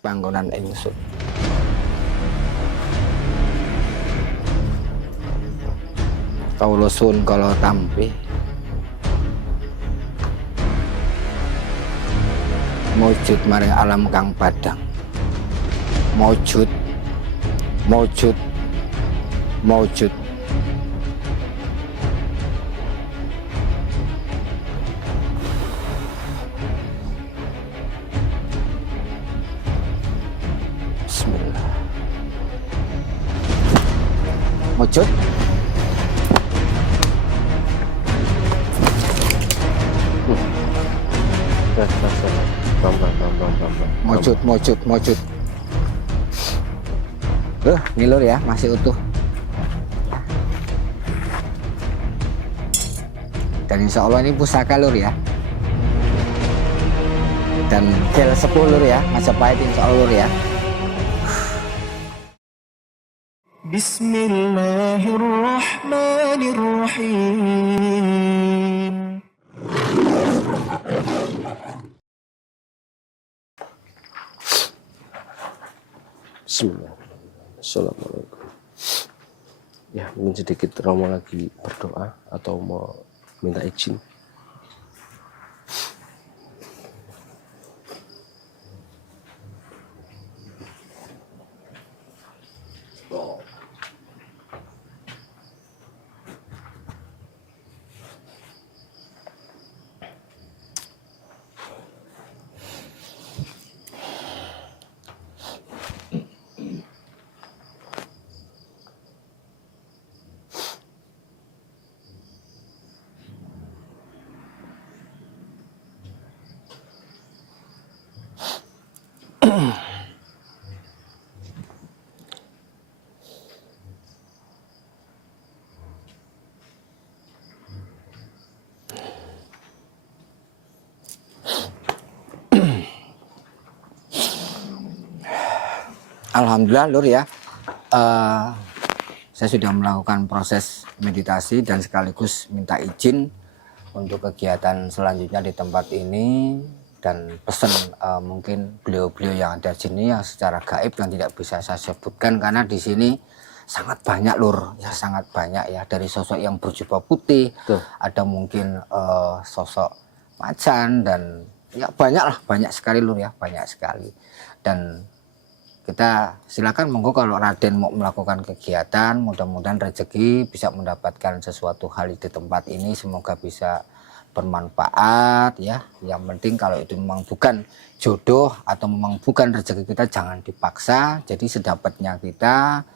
panggonan ingsun. Kawula suwun kala tampi mujud maring alam kang padhang. Mujud Bismillah. Mujud mujud. Ngilur ya, masih utuh. Dan insya Allah ini pusaka lur ya. Dan gel 10 lur ya, Majapahit insya Allah lur ya. Bismillahirrahmanirrahim. Bismillah. Assalamualaikum. Ya, mungkin sedikit Romo lagi berdoa atau mau minta izin. Alhamdulillah lur ya, saya sudah melakukan proses meditasi dan sekaligus minta izin untuk kegiatan selanjutnya di tempat ini, dan pesan mungkin beliau-beliau yang ada di sini yang secara gaib yang tidak bisa saya sebutkan karena di sini sangat banyak lur ya, sangat banyak ya, dari sosok yang berjubah putih. Tuh. Ada mungkin sosok macan dan ya banyak sekali lur ya, banyak sekali. Dan kita silakan monggo kalau Raden mau melakukan kegiatan, mudah-mudahan rezeki bisa mendapatkan sesuatu hal di tempat ini, semoga bisa bermanfaat ya. Yang penting kalau itu memang bukan jodoh atau memang bukan rezeki kita, jangan dipaksa, jadi sedapatnya kita.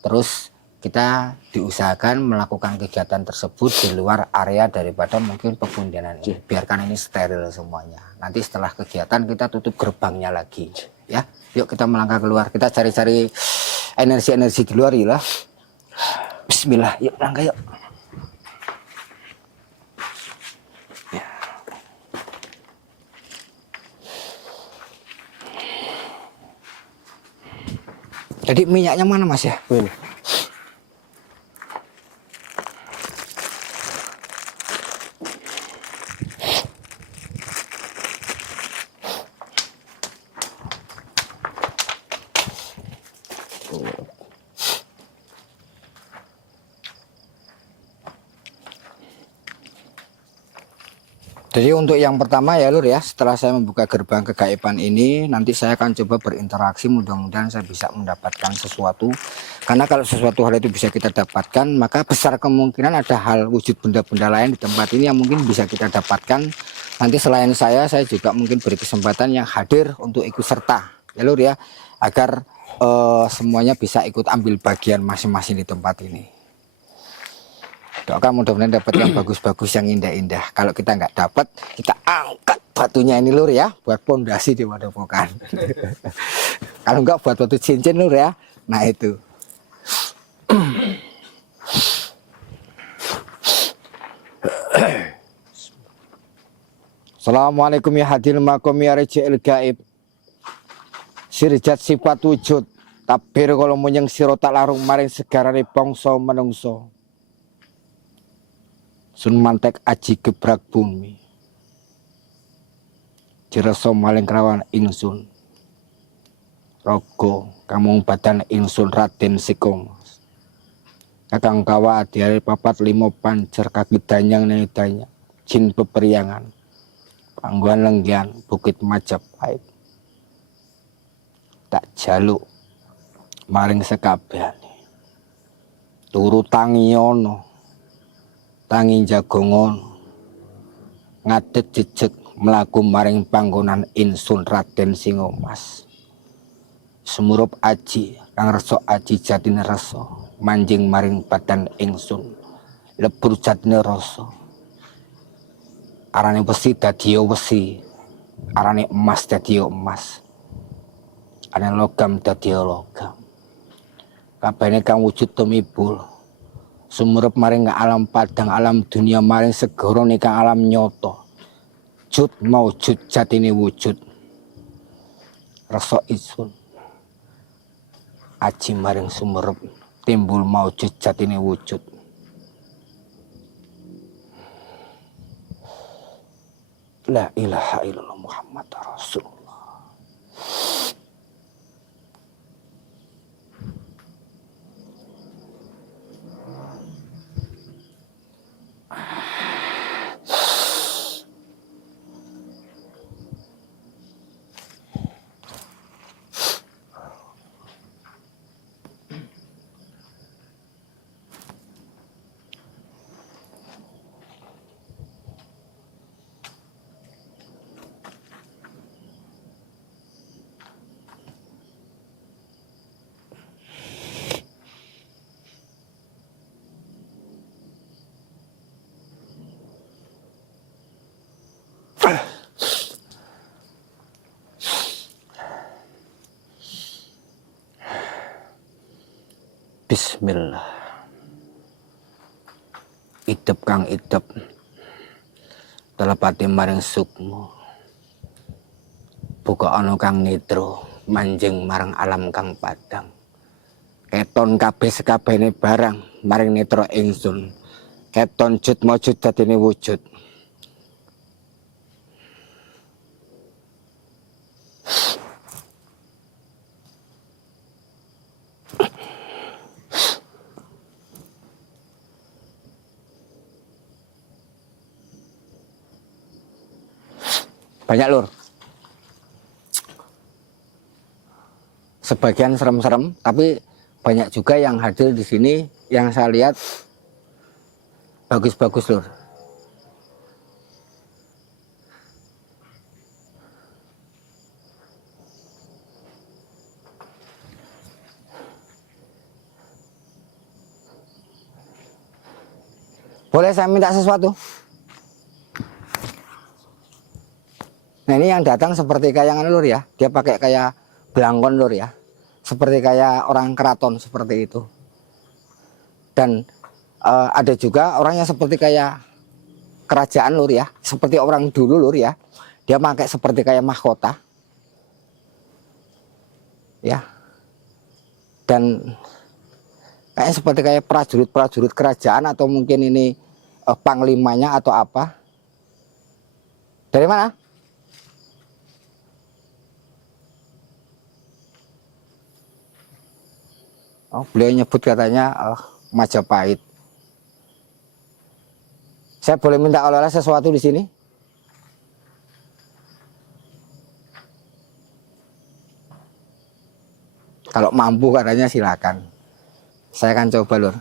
Terus kita diusahakan melakukan kegiatan tersebut di luar area daripada mungkin pegunungan ini, biarkan ini steril semuanya. Nanti setelah kegiatan kita tutup gerbangnya lagi ya. Yuk kita melangkah keluar, kita cari-cari energi-energi di luar ya. Bismillah, yuk langkah yuk. Ya. Jadi minyaknya mana mas ya? Ini. Jadi untuk yang pertama ya lur ya, setelah saya membuka gerbang kegaiban ini, nanti saya akan coba berinteraksi, mudah-mudahan saya bisa mendapatkan sesuatu. Karena kalau sesuatu hal itu bisa kita dapatkan, maka besar kemungkinan ada hal wujud benda-benda lain di tempat ini yang mungkin bisa kita dapatkan. Nanti selain saya juga mungkin beri kesempatan yang hadir untuk ikut serta ya lur ya, agar semuanya bisa ikut ambil bagian masing-masing di tempat ini. Doakan mudah-mudahan dapat yang bagus-bagus, yang indah-indah. Kalau kita nggak dapat, kita angkat batunya ini lur ya, buat pondasi di padepokan. Kalau nggak buat batu cincin lur ya. Nah itu. Assalamualaikum ya hadil makom ya rejil gaib. Sirjat sifat wujud. Tabir kalau munyeng sirota larung maring segarane bangsa menungso. Sun mantek aji gebrak bumi, dirasa maling kerawan ingsun. Rogo kamung badan ingsun Raden Sikomas. Kakang kawa diare papat limo pancer kaki danyang nedanya jin peperiangan pangguan lenggian Bukit Majapahit. Tak jaluk maring sekabehane turu tangi ana tangi jagongono ngadeg jejeg mlaku maring panggonan ingsun Raden Singomas. Sumurup aji kang resa aji jatine rasa manjing maring badan ingsun lebur jatine rasa. Arane wesi dadi wesi, arane emas dadi emas, arane logam dadi logam. Kabehane kang wujud tumibul sumurup maring alam padang alam dunia maring segara kang alam nyata. Jud maujud jatine wujud. Rasa ingsun aji maring sumurup timbul maujud jatine wujud. La ilaha illallah Muhammad Rasulullah. Bismillah. Idep kang idep telepati maring sukmo. Buka ana kang nitro manjing marang alam kang padang. Keton kabeh sekabehane barang maring nitro ingsun. Keton jud maujud dadine wujud. Banyak lur. Sebagian serem-serem, tapi banyak juga yang hadir di sini yang saya lihat bagus-bagus lur. Boleh saya minta sesuatu? Nah ini yang datang seperti kayangan lur ya. Dia pakai kayak belangkon lur ya. Seperti kayak orang keraton seperti itu. Dan ada juga orang yang seperti kayak kerajaan lur ya. Seperti orang dulu lur ya. Dia pakai seperti kayak mahkota. Ya. Dan kayaknya seperti kayak prajurit-prajurit kerajaan atau mungkin ini panglimanya atau apa. Dari mana? Oh, beliau nyebut katanya Majapahit. Saya boleh minta oleh-oleh sesuatu di sini? Kalau mampu katanya silakan. Saya akan coba lur.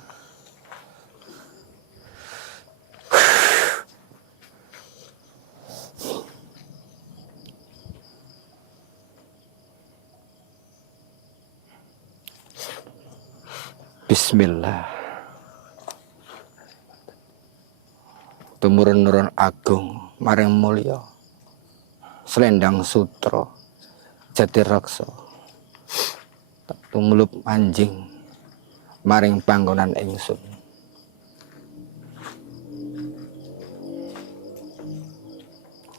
Bismillah. Tumurun-nurun agung maring mulya. Selendang sutra jati raksa. Tumulup anjing maring panggonan ingsun.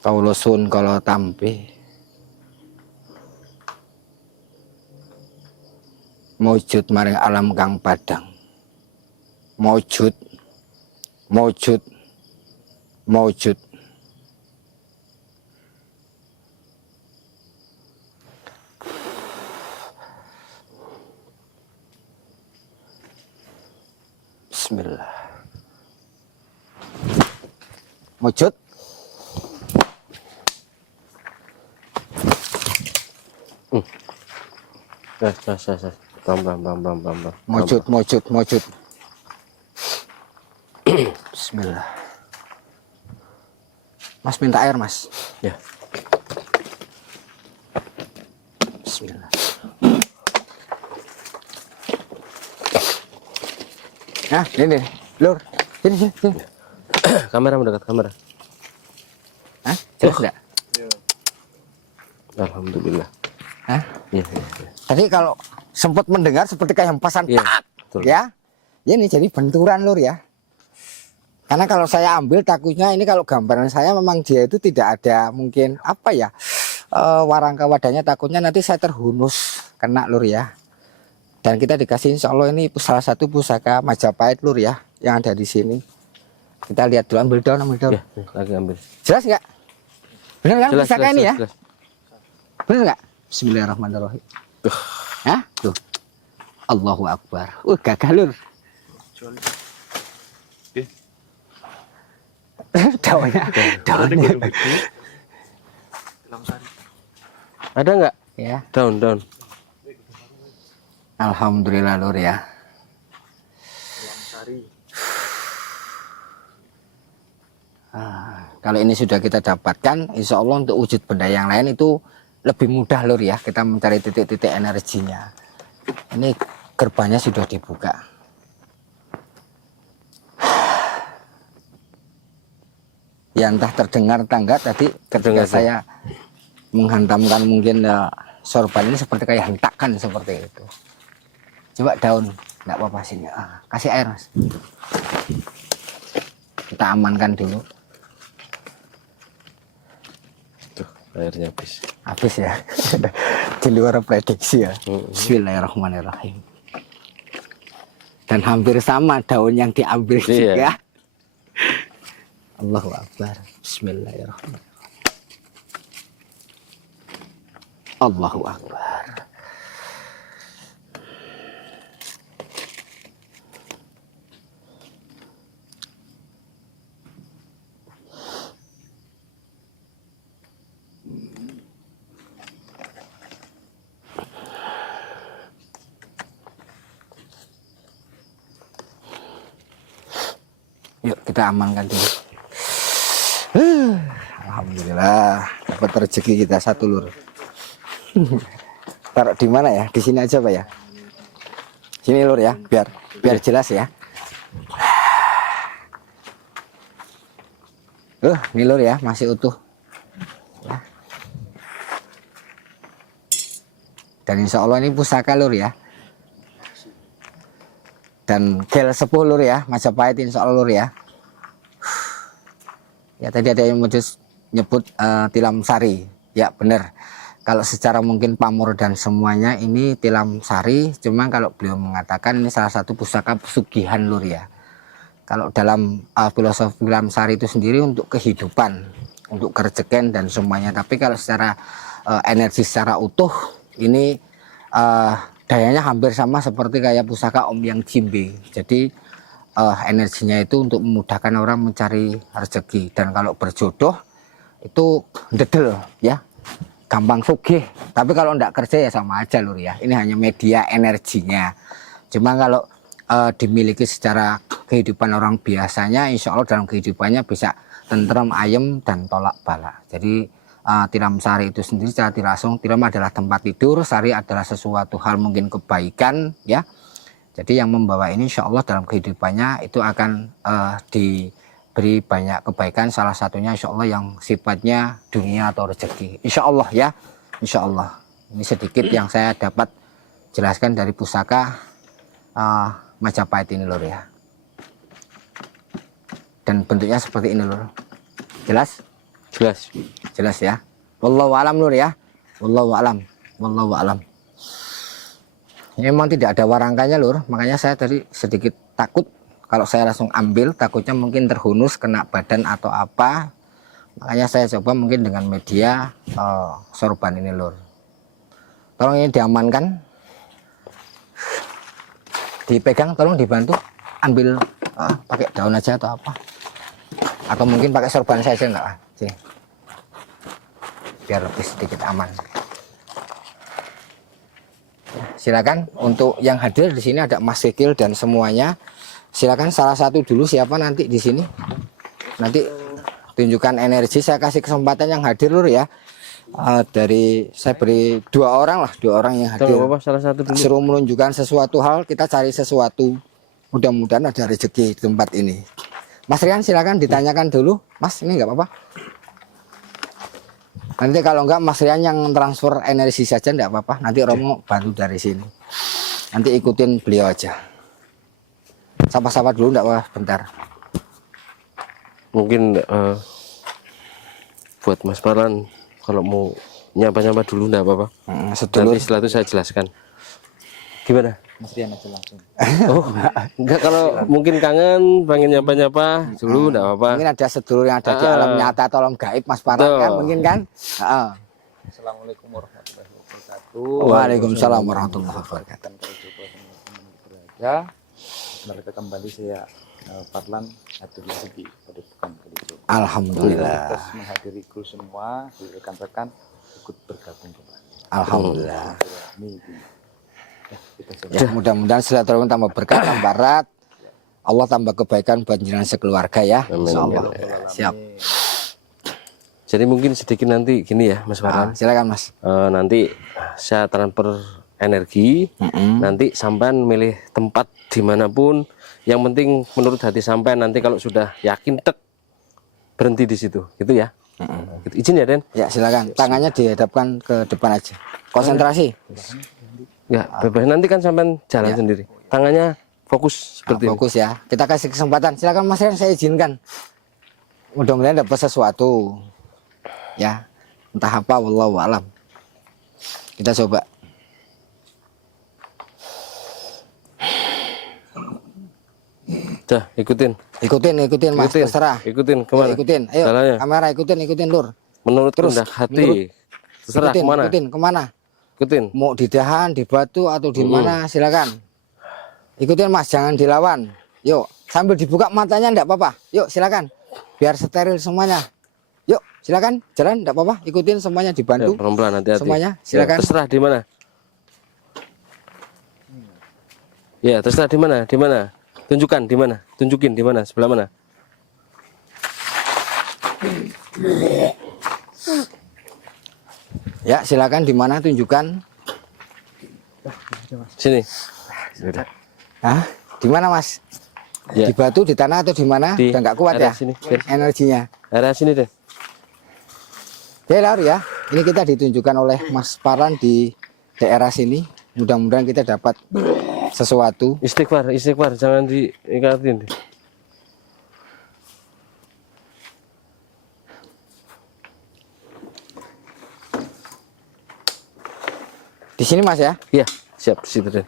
Kawula sun kala tampi mujud maring alam kang padang. Mujud Bismillah. Mujud. Bam. Mujud. Bismillah. Mas minta air, Mas. Ya. Bismillah. Nah, ini, Lur. Sini. Kamera mendekat kamera. Hah? Jelas enggak? Alhamdulillah. Hah? Ya. Tadi kalau sempat mendengar seperti kayak hempasan, Iya, tak, betul. ya. Ini jadi benturan, Lur, ya. Karena kalau saya ambil takutnya ini kalau gambaran saya memang dia itu tidak ada mungkin apa ya, warangka wadahnya, takutnya nanti saya terhunus kena, Lur, ya. Dan kita dikasih insya Allah ini salah satu pusaka Majapahit, Lur, ya, yang ada di sini. Kita lihat dulu, ambil daun. Ya, lagi ambil. Jelas nggak? Benar kan Jelas, pusaka ini ya? jelas. Benar nggak? Bismillahirrahmanirrahim. Hah? Tuh. Allahu Akbar. Gagah, Lur. Daunnya. Ada nggak? Ya. Daun. Alhamdulillah, Lur, ya. Kalau ini sudah kita dapatkan, insya Allah untuk wujud benda yang lain itu lebih mudah, Lur, ya. Kita mencari titik-titik energinya. Ini gerbangnya sudah dibuka. Ya entah terdengar entah enggak, tadi ketika Terdengar, saya menghantamkan mungkin sorban ini seperti kayak hentakan seperti itu. Coba daun, enggak apa-apa sini. Kasih air, Mas. Kita amankan dulu. Tuh, airnya habis. Habis ya. Di luar prediksi ya. Bismillahirrahmanirrahim. Dan hampir sama daun yang diambil juga. Allahu Akbar. Bismillahirrahmanirrahim. Allahu Akbar. Yuk kita amankan dulu. Alhamdulillah dapat rezeki kita satu, Lur. Taruh di mana ya? Di sini aja, Pak, ya. Sini, Lur, ya, biar jelas ya. Ini, Lur, ya, masih utuh. Ya. Dan insya Allah ini pusaka, Lur, ya. Dan gel sepuh, Lur, ya, Majapahit insya Allah, Lur, ya. Ya tadi ada yang nyebut tilam sari, ya benar. Kalau secara mungkin pamor dan semuanya ini tilam sari, cuma kalau beliau mengatakan ini salah satu pusaka pesugihan, Lur, ya. Kalau dalam filosofi tilam sari itu sendiri untuk kehidupan, untuk kerejekan dan semuanya. Tapi kalau secara energi secara utuh ini dayanya hampir sama seperti kayak pusaka Om Yang Jimbe. Jadi energinya itu untuk memudahkan orang mencari rezeki, dan kalau berjodoh itu dedel, ya, gampang sugih. Tapi kalau enggak kerja ya sama aja, Lur, ya. Ini hanya media energinya. Cuma kalau dimiliki secara kehidupan orang biasanya, insya Allah dalam kehidupannya bisa tentrem, ayem, dan tolak bala. Jadi tilam sari itu sendiri secara langsung, tilam adalah tempat tidur, sari adalah sesuatu hal mungkin kebaikan, ya. Jadi yang membawa ini insya Allah dalam kehidupannya itu akan diberi banyak kebaikan, salah satunya insya Allah yang sifatnya dunia atau rezeki. Insya Allah, ya, insya Allah. Ini sedikit yang saya dapat jelaskan dari pusaka Majapahit ini, Lur, ya. Dan bentuknya seperti ini, Lur. Jelas? Jelas, ya. Wallahu alam, Lur, ya. Wallahu alam. Ini memang tidak ada warangkanya, Lur, makanya saya tadi sedikit takut kalau saya langsung ambil, takutnya mungkin terhunus kena badan atau apa. Makanya saya coba mungkin dengan media sorban ini, Lur. Tolong ini diamankan, dipegang, tolong dibantu ambil pakai daun aja atau apa, atau mungkin pakai sorban saja enggak, sih, biar lebih sedikit aman. Silakan untuk yang hadir di sini ada Mas Sikil dan semuanya. Silakan salah satu dulu siapa nanti di sini. Nanti tunjukkan energi, saya kasih kesempatan yang hadir Lur ya. Dari saya beri dua orang yang hadir. Bapak salah satu dulu. Suruh menunjukkan sesuatu hal, kita cari sesuatu. Mudah-mudahan ada rezeki di tempat ini. Mas Rian silakan ditanyakan dulu. Mas ini nggak apa-apa. Nanti kalau enggak Mas Rian yang transfer energi saja enggak apa-apa. Nanti Romo bantu dari sini. Nanti ikutin beliau aja. Sapa-sapa dulu enggak apa bentar. Mungkin buat Mas Parlan kalau mau nyapa-nyapa dulu enggak apa-apa. Sedulur. Nanti setelah itu saya jelaskan. Gimana? Mas Rian aja langsung. Oh, enggak, kalau mungkin kangen pengen nyapa-nyapa dulu enggak apa-apa. Mungkin ada sedulur yang ada di alam nyata tolong gaib Mas Parlan kan mungkin kan? Assalamualaikum warahmatullahi wabarakatuh. Waalaikumsalam warahmatullahi wabarakatuh. Ya, mereka kembali saya Parlan hadir lagi di Padepokan Kalijogo. Alhamdulillah. Terus menghadiri kru semua, rekan-rekan ikut bergabung kembali. Alhamdulillah. Ini. Ya, kita coba. Ya, mudah-mudahan silaturahmi tambah berkah, tambah erat. Allah tambah kebaikan buat jenengan sekeluarga ya. Insyaallah. Siap. Jadi mungkin sedikit nanti gini ya Mas Parlan. Silakan Mas. Nanti saya transfer energi, nanti sampean milih tempat dimanapun, yang penting menurut hati sampean. Nanti kalau sudah yakin tek berhenti di situ, gitu ya. Gitu. Izin ya Den. Ya silakan. Tangannya dihadapkan ke depan aja. Konsentrasi. Ya bebas, nanti kan sampean jalan sendiri. Tangannya fokus seperti ini. Fokus ya. Kita kasih kesempatan. Silakan Mas Rian, saya izinkan. Mudah-mudahan dapat sesuatu. Ya. Entah apa wallahu alam. Kita coba. Dah, ikutin. Ikutin Mas, terserah. Ikutin kemana? Ya, ikutin. Ayo, Jalannya. kamera ikutin Lur. Menurut Terus, kehendak hati. Terserah kemana? Ikutin kemana? Ikutin. Mau di dahan, di batu atau di mana? Silakan. Ikutin Mas, jangan dilawan. Yuk, sambil dibuka matanya enggak apa-apa. Yuk, silakan. Biar steril semuanya. Yuk, silakan. Jalan enggak apa-apa. Ikutin semuanya, dibantu. Ya, pelan-pelan hati-hati. Semuanya, silakan. Ya, terserah di mana? Ya, terserah di mana? Di mana? Tunjukkan di mana? Tunjukin di mana? Sebelah mana? Ya, silakan di mana tunjukkan. Sini. Sudah. Hah? Di mana, Mas? Ya. Di batu, di tanah atau di mana? Di Udah nggak kuat area ya? sini. Energinya. Area sini deh. Oke, Laur ya. Ini kita ditunjukkan oleh Mas Parlan di daerah sini. Mudah-mudahan kita dapat sesuatu. Istighfar, istighfar, jangan diikatin. Di sini Mas ya. Iya, siap di situ deh.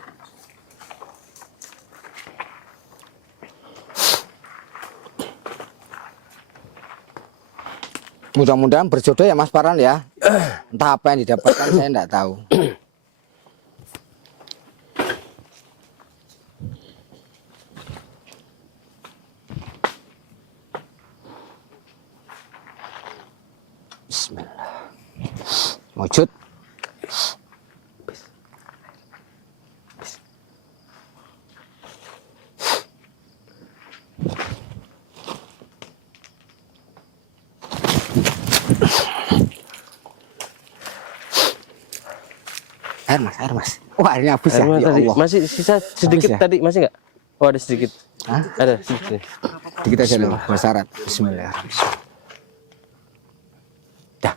Mudah-mudahan berjodoh ya Mas Parlan ya. Entah apa yang didapatkan saya enggak tahu. Bismillah. Wujud. Air mas. Wah airnya habis ya, ya Tadi Allah. masih sisa sedikit Habis ya? tadi, masih nggak? Oh ada sedikit. Hah? Ada sedikit. Dikit aja dulu, bersyarat. Bismillahirrahmanirrahim. Dah.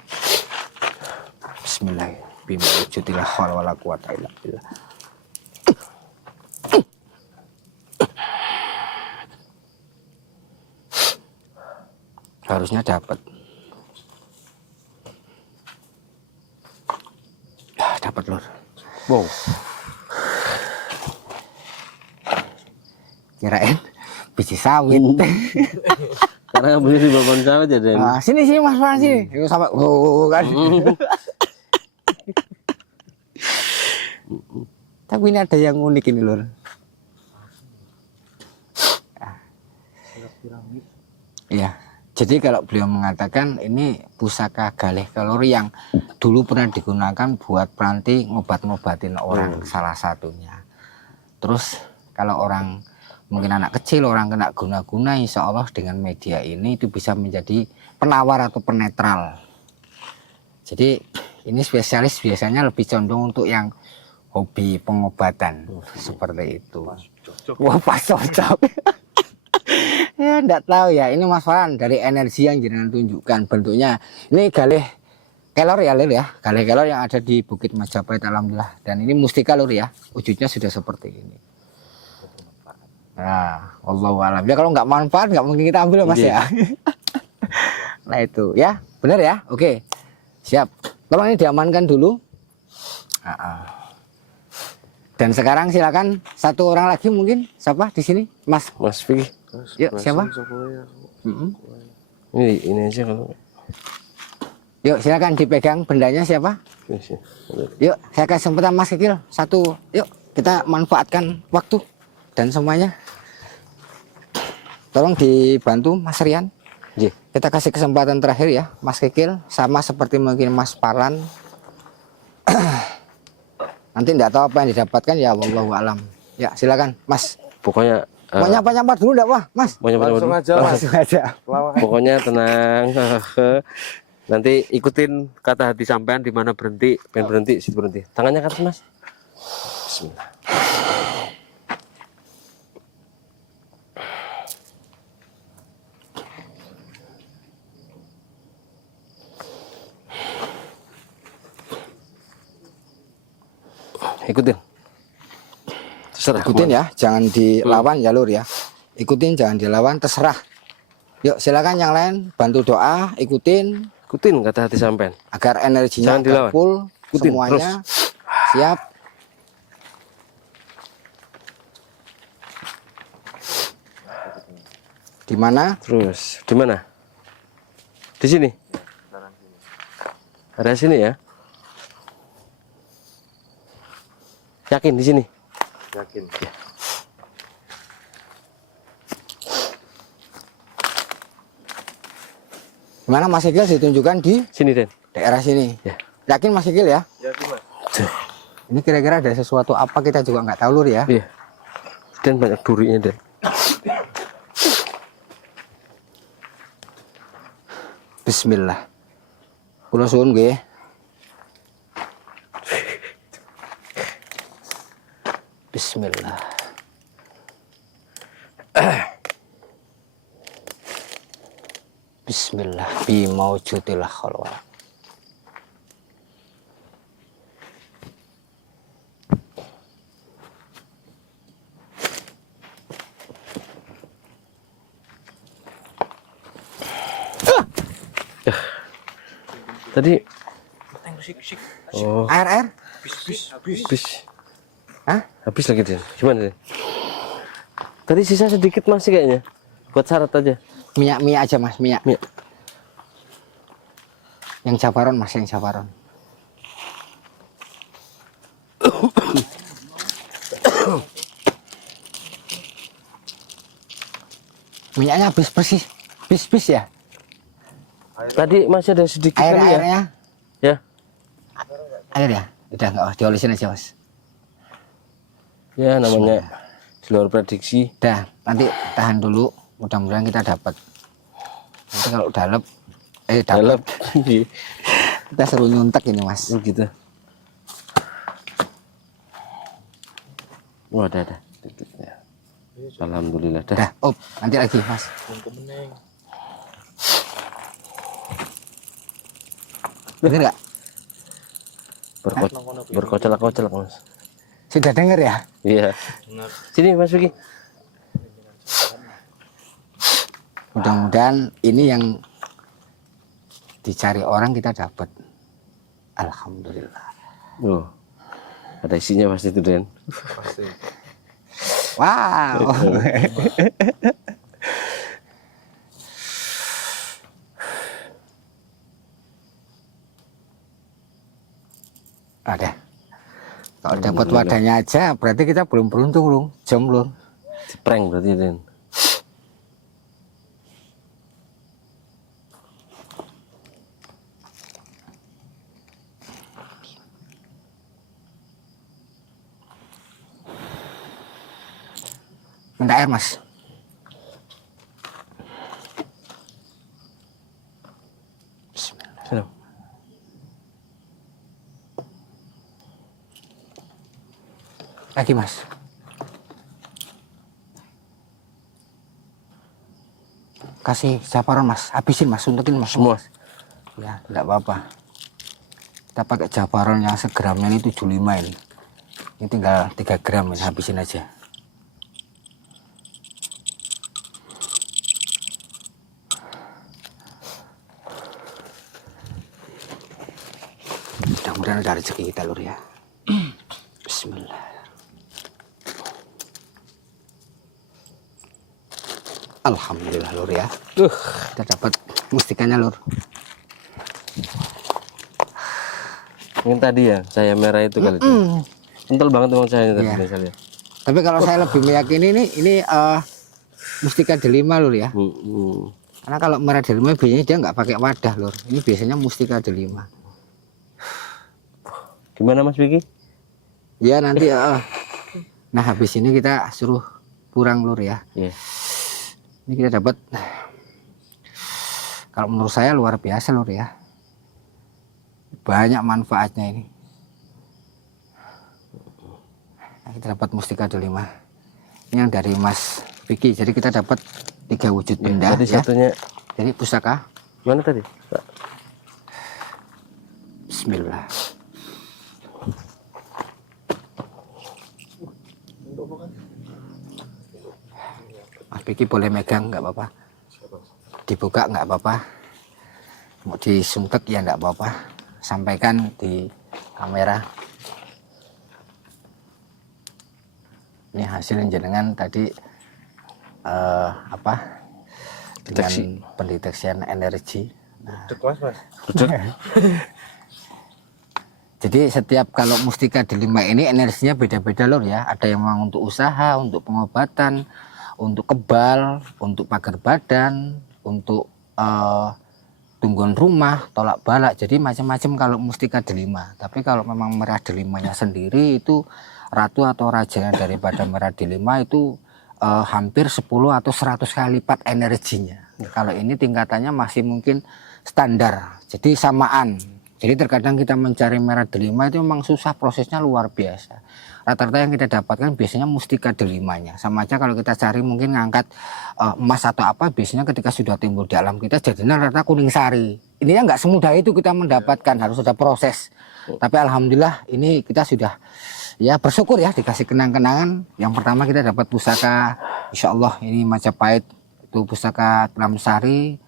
Bismillahirrahmanirrahim. Bimawujudillah wala quwata illa billah. Harusnya dapat. Ah, dapat Lur. Wow. Kirain biji sawit. Karena beli di babon sawit ya Den. Ah, sini Mas Mas sini. Yuk sampai kan. Tapi ini ada yang unik ini Lur. Iya. Jadi kalau beliau mengatakan ini pusaka galih kalori yang dulu pernah digunakan buat peranti ngobat-ngobatin orang salah satunya. Terus kalau orang mungkin anak kecil, orang kena guna-guna, insya Allah dengan media ini itu bisa menjadi penawar atau penetral. Jadi ini spesialis biasanya lebih condong untuk yang hobi pengobatan seperti itu. Wah, pas cocok. Ya enggak tahu ya, ini Mas Farhan dari energi yang jenengan tunjukkan bentuknya. Ini galih kelor ya Lur ya, galih kelor yang ada di Bukit Majapahit alhamdulillah. Dan ini mustika Lur ya, wujudnya sudah seperti ini. Nah, wallahu alam. Ya kalau nggak manfaat nggak mungkin kita ambil Mas ya. Nah itu ya, benar ya. Oke, siap. Tolong ini diamankan dulu. Dan sekarang silakan satu orang lagi mungkin siapa di sini, Mas? Mas Vicky. Yuk siapa? Ini aja kalau. Yuk silakan dipegang bendanya siapa? Yuk saya kasih kesempatan Mas Kikil satu. Yuk kita manfaatkan waktu dan semuanya. Tolong dibantu Mas Rian. Kita kasih kesempatan terakhir ya Mas Kikil, sama seperti mungkin Mas Farhan. Nanti tidak tahu apa yang didapatkan ya wallahu alam. Ya silakan Mas. Pokoknya Nyapa dulu enggak Wah Mas? Langsung aja Mas. Langsung aja. Pokoknya tenang. Nanti ikutin kata hati sampean, di mana berhenti, pengen berhenti, situ berhenti. Tangannya ke atas Mas. Bismillah. Ikutin. Terserah. Ikutin ya, jangan dilawan ya Lur ya. Ikutin, jangan dilawan, terserah. Yuk silakan yang lain bantu doa, ikutin kata hati sampean. Agar energinya Jangan dilawan. full Ikutin, semuanya. Siap. Di mana? Terus di mana? Di sini. Ada sini ya. Yakin di sini? Yakin. Ya. Gimana Mas Kikil ditunjukkan di Sini Den. daerah sini. Ya. Yakin Mas Kikil ya? Yakin Mas. Ini kira-kira ada sesuatu apa kita juga nggak tahu Lur ya. Iya. Dan banyak durinya Den. Bismillah. Kula suwun nggih. Bismillah. Bismillah bi maujudil khalwa. Tadi oh, Air. habis. Hah? Habis lagi Den. Gimana Den? Tadi sisa sedikit masih kayaknya. Buat syarat aja. Minyak aja Mas, minyak. Yang Jabaron Mas, yang Jabaron. Minyaknya habis persis. Bis ya. Tadi masih ada sedikit kali ya. Airnya. Ya. Air ya. Udah enggak diolesin aja Mas. Ya namanya di luar prediksi. Dah, nanti tahan dulu. Mudah-mudahan kita dapat. Nanti kalau dapat Dalam. kita seru nyuntek ini Mas. Gitu. Wah, ada. Dikitnya. Alhamdulillah dah. Dah, nanti lagi Mas. Dengar nggak? Berkocak-kocak Mas. Sudah dengar ya? Iya. Sini Mas Vicky. Mudah-mudahan ini yang dicari orang kita dapat. Alhamdulillah. Oh. Ada isinya pasti itu Den. Pasti. Wow. Ada. Kalau dapat wadahnya aja, berarti kita belum beruntung loh, jomblo. Prank berarti Den. Minta air Mas. Bismillah. Lagi Mas. Kasih japaron Mas, habisin Mas, suntukin Mas Semua. Ya, enggak apa-apa. Kita pakai japaron yang segramnya ini 75 ini. Ini tinggal 3 gram ini, habisin aja. Mudah-mudahan ada rezeki kita lur ya. Bismillah. Alhamdulillah lur ya. Kita dapat mustikanya lur. Ini tadi ya, cahaya merah itu kali. Kental banget emang cahayanya tadi. Iya. Saya lihat. Tapi kalau saya lebih meyakini ini mustika delima lur ya. Karena kalau merah delima biasanya dia nggak pakai wadah lur. Ini biasanya mustika delima. Gimana Mas Vicky? Ya nanti nah habis ini kita suruh kurang lur ya. Iya. Ini kita dapat, kalau menurut saya luar biasa lur ya. Banyak manfaatnya ini. Nah, kita dapat mustika delima. Ini yang dari Mas Vicky. Jadi kita dapat 3 wujud benda Tadi ya. satunya Jadi pusaka. mana tadi? Bismillah. Mas Vicky boleh megang nggak apa-apa. Dibuka nggak apa-apa. Mau disungkek ya nggak apa-apa. Sampaikan di kamera. Ini hasil jenengan tadi apa? Dengan pendeteksian energi. Nah, jadi setiap kalau mustika delima ini energinya beda-beda lor ya. Ada yang memang untuk usaha, untuk pengobatan, untuk kebal, untuk pagar badan, untuk tunggon rumah, tolak balak. Jadi macam-macam kalau mustika delima. Tapi kalau memang merah delimanya sendiri itu ratu atau rajanya daripada merah delima itu hampir 10 atau 100 kali lipat energinya. Kalau ini tingkatannya masih mungkin standar. Jadi samaan. Jadi terkadang kita mencari merah delima itu memang susah, prosesnya luar biasa. Rata-rata yang kita dapatkan biasanya mustika delimanya. Sama aja kalau kita cari mungkin ngangkat emas atau apa, biasanya ketika sudah timbul di alam kita jadinya rata kuning sari. Ini nggak semudah itu kita mendapatkan, harus ada proses. Tapi alhamdulillah ini kita sudah ya bersyukur ya dikasih kenang-kenangan. Yang pertama kita dapat pusaka, insya Allah ini Majapahit, itu pusaka Kelam Sari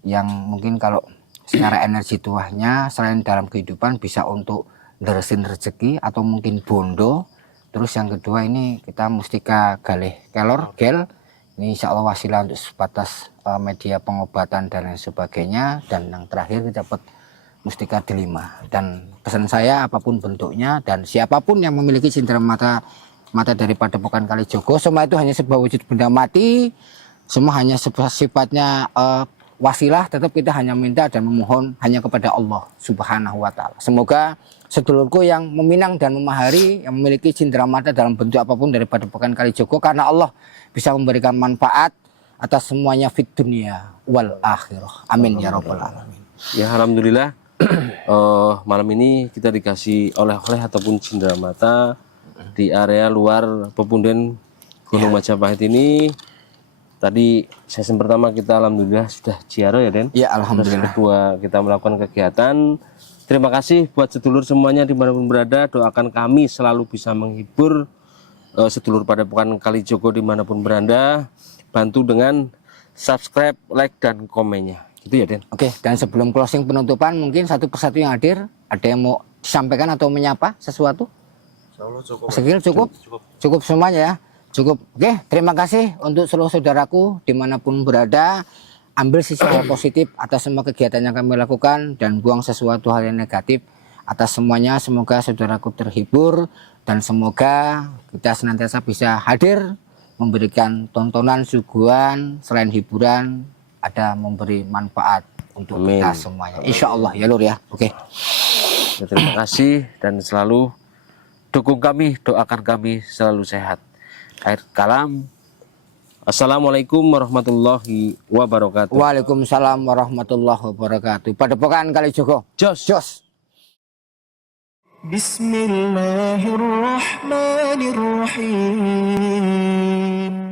yang mungkin kalau secara energi tuahnya selain dalam kehidupan bisa untuk deresin rezeki atau mungkin bondo. Terus yang kedua ini kita mustika galih kelor gel, ini insya Allah wasilah untuk sebatas media pengobatan dan lain sebagainya. Dan yang terakhir kita dapat mustika delima. Dan pesan saya apapun bentuknya dan siapapun yang memiliki cindera mata daripada Padepokan Kalijogo, semua itu hanya sebuah wujud benda mati, semua hanya sifatnya wasilah, tetap kita hanya minta dan memohon hanya kepada Allah Subhanahu wa Ta'ala. Semoga sedulurku yang meminang dan memahari, yang memiliki cindera mata dalam bentuk apapun daripada Padepokan Kalijogo, karena Allah bisa memberikan manfaat atas semuanya fit dunia wal akhirah. Amin ya rabbal alamin. Ya alhamdulillah. Malam ini kita dikasih oleh-oleh ataupun cindera mata di area luar pepundan Gunung Majapahit ini. Tadi sesi pertama kita alhamdulillah sudah ziarah ya Den. Ya alhamdulillah. Terus kedua kita melakukan kegiatan. Terima kasih buat sedulur semuanya dimanapun berada. Doakan kami selalu bisa menghibur sedulur Padepokan Kalijogo dimanapun berada. Bantu dengan subscribe, like dan komennya. Gitu ya Den. Oke, dan sebelum closing penutupan mungkin satu persatu yang hadir ada yang mau disampaikan atau menyapa sesuatu? Sekil cukup semuanya ya. Cukup. Oke, terima kasih untuk seluruh saudaraku dimanapun berada. Ambil sisi hal positif atas semua kegiatan yang kami lakukan dan buang sesuatu hal yang negatif atas semuanya. Semoga saudaraku terhibur dan semoga kita senantiasa bisa hadir memberikan tontonan, suguhan, selain hiburan ada memberi manfaat untuk Amin. kita semuanya. Insya Allah ya Lur ya. Oke. Ya, terima kasih dan selalu dukung kami, doakan kami selalu sehat. Akhir kalam, Assalamualaikum warahmatullahi wabarakatuh. Waalaikumsalam warahmatullahi wabarakatuh. Padepokan Kalijogo. Jos. Jos. Bismillahirrahmanirrahim.